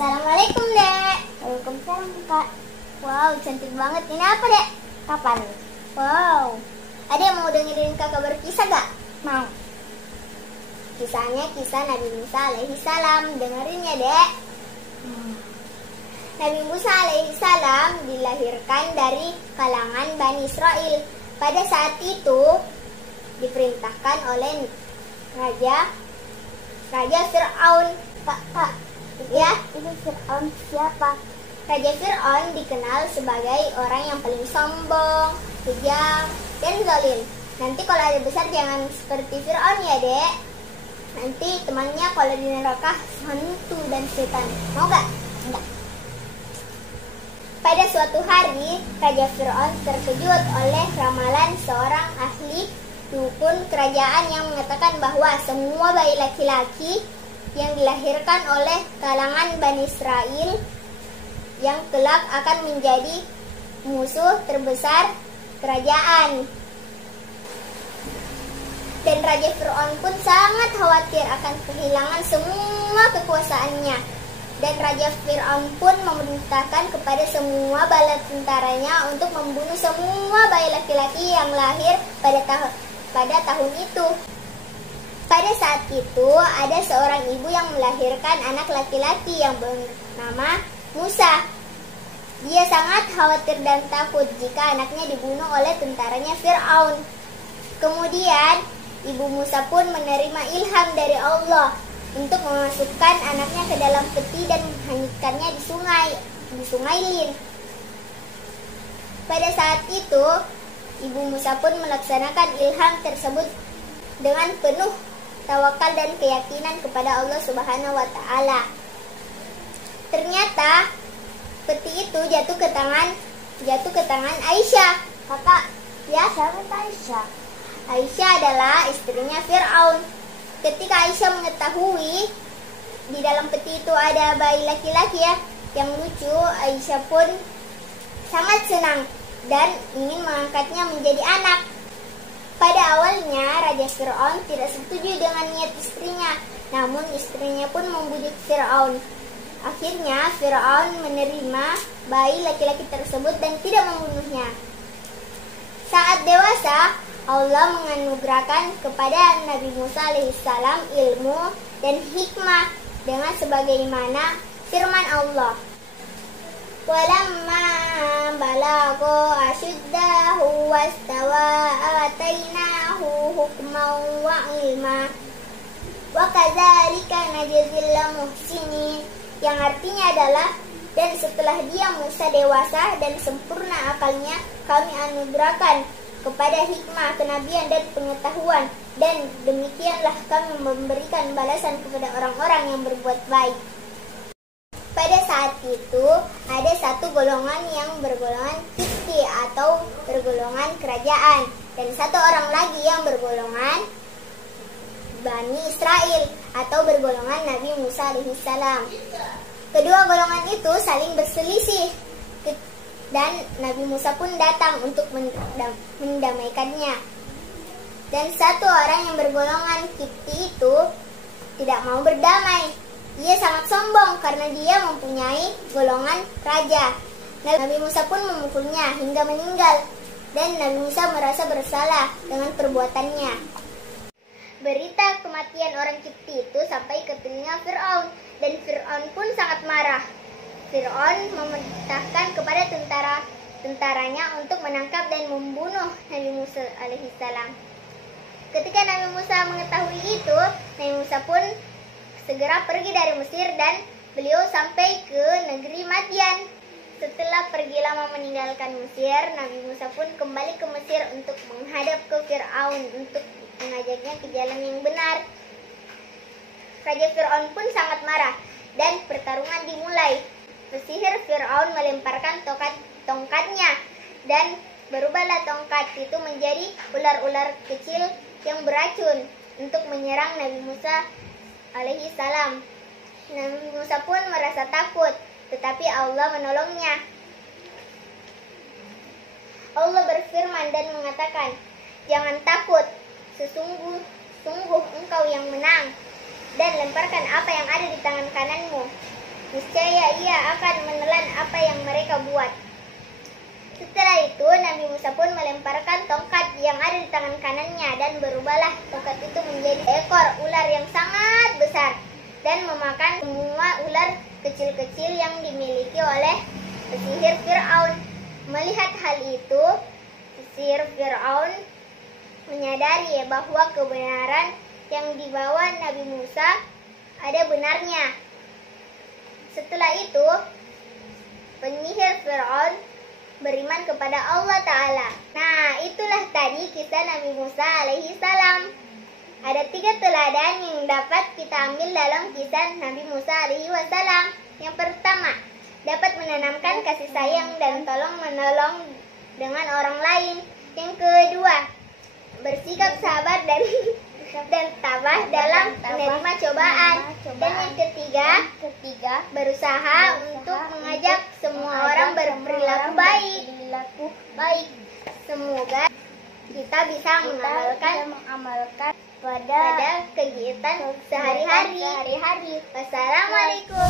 Assalamualaikum, Dek. Waalaikumsalam, Kak. Wow, cantik banget. Ini apa, Dek? Kapan? Wow. Ada yang mau dengerin Kakak berkisah gak? Mau. Kisahnya kisah Nabi Musa alaihi salam. Dengerin ya, Dek. Nabi Musa alaihi salam dilahirkan dari kalangan Bani Israel. Pada saat itu diperintahkan oleh Raja Fir'aun. Kak, ya, itu Fir'aun siapa? Raja Fir'aun dikenal sebagai orang yang paling sombong, kejam, dan zalim. Nanti kalau ada besar jangan seperti Fir'aun ya, Dek. Nanti temannya kalau di neraka hantu dan setan. Mau gak? Enggak. Pada suatu hari, Raja Fir'aun terkejut oleh ramalan seorang ahli dukun kerajaan yang mengatakan bahwa semua bayi laki-laki yang dilahirkan oleh kalangan Bani Israel yang kelak akan menjadi musuh terbesar kerajaan. Dan Raja Fir'aun pun sangat khawatir akan kehilangan semua kekuasaannya. Dan Raja Fir'aun pun memerintahkan kepada semua bala tentaranya untuk membunuh semua bayi laki-laki yang lahir pada tahun itu. Pada saat itu ada seorang ibu yang melahirkan anak laki-laki yang bernama Musa. Dia sangat khawatir dan takut jika anaknya dibunuh oleh tentaranya Fir'aun. Kemudian ibu Musa pun menerima ilham dari Allah untuk memasukkan anaknya ke dalam peti dan menghanyutkannya di sungai Nil. Pada saat itu ibu Musa pun melaksanakan ilham tersebut dengan penuh tawakal dan keyakinan kepada Allah Subhanahu wa taala. Ternyata peti itu jatuh ke tangan Aisyah. Kakak, ya, siapa Aisyah? Aisyah adalah istrinya Fir'aun. Ketika Aisyah mengetahui di dalam peti itu ada bayi laki-laki yang lucu, Aisyah pun sangat senang dan ingin mengangkatnya menjadi anak. Pada awalnya Raja Fir'aun tidak setuju dengan niat istrinya, namun istrinya pun membujuk Fir'aun. Akhirnya Fir'aun menerima bayi laki-laki tersebut dan tidak membunuhnya. Saat dewasa, Allah menganugerahkan kepada Nabi Musa alaihissalam ilmu dan hikmah dengan sebagaimana firman Allah. Walamma balagha ashuddahu wastawa atainahu hukman wa ilma wa kadzalika najzil muhsinin, yang artinya adalah, dan setelah dia Musa dewasa dan sempurna akalnya, kami anugerahkan kepada hikmah, kenabian, dan pengetahuan, dan demikianlah kami memberikan balasan kepada orang-orang yang berbuat baik. Pada saat itu ada satu golongan yang bergolongan Kipti atau bergolongan kerajaan, dan satu orang lagi yang bergolongan Bani Israel atau bergolongan Nabi Musa alaihissalam. Kedua golongan itu saling berselisih, dan Nabi Musa pun datang untuk mendamaikannya. Dan satu orang yang bergolongan Kipti itu tidak mau berdamai. Ia sangat sombong karena dia mempunyai golongan raja. Nabi Musa pun memukulnya hingga meninggal, dan Nabi Musa merasa bersalah dengan perbuatannya. Berita kematian orang Kipti itu sampai ke telinga Fir'aun, dan Fir'aun pun sangat marah. Fir'aun memerintahkan kepada tentaranya untuk menangkap dan membunuh Nabi Musa alaihissalam. Ketika Nabi Musa mengetahui itu, Nabi Musa pun segera pergi dari Mesir dan beliau sampai ke negeri Madian. Setelah pergi lama meninggalkan Mesir, Nabi Musa pun kembali ke Mesir untuk menghadap ke Fir'aun untuk mengajaknya ke jalan yang benar. Raja Fir'aun pun sangat marah dan pertarungan dimulai. Pesihir Fir'aun melemparkan tongkatnya, dan berubahlah tongkat itu menjadi ular-ular kecil yang beracun untuk menyerang Nabi Musa alaihi salam. Nabi Musa pun merasa takut, tetapi Allah menolongnya. Allah berfirman dan mengatakan, "Jangan takut, sungguh engkau yang menang, dan lemparkan apa yang ada di tangan kananmu." niscaya ia akan menelan apa yang mereka buat. Setelah itu Nabi Musa pun melemparkan tongkat yang ada di tangan kanannya, dan berubahlah tongkat itu menjadi ekor ular yang sangat besar dan memakan semua ular kecil-kecil yang dimiliki oleh pesihir Fir'aun. Melihat hal itu, pesihir Fir'aun menyadari bahwa kebenaran yang dibawa Nabi Musa ada benarnya. Setelah itu, penyihir Fir'aun beriman kepada Allah Ta'ala. Nah, itulah tadi kisah Nabi Musa alaihi salam. Ada 3 teladan yang dapat kita ambil dalam kisah Nabi Musa alaihi wasallam. Yang pertama, dapat menanamkan kasih sayang dan tolong-menolong dengan orang lain. Yang kedua, bersikap sabar dan tabah dalam menerima cobaan. Dan yang ketiga, berusaha untuk mengajak semua orang berperilaku baik. Semoga kita bisa mengamalkan pada kegiatan sehari-hari. Wassalamualaikum.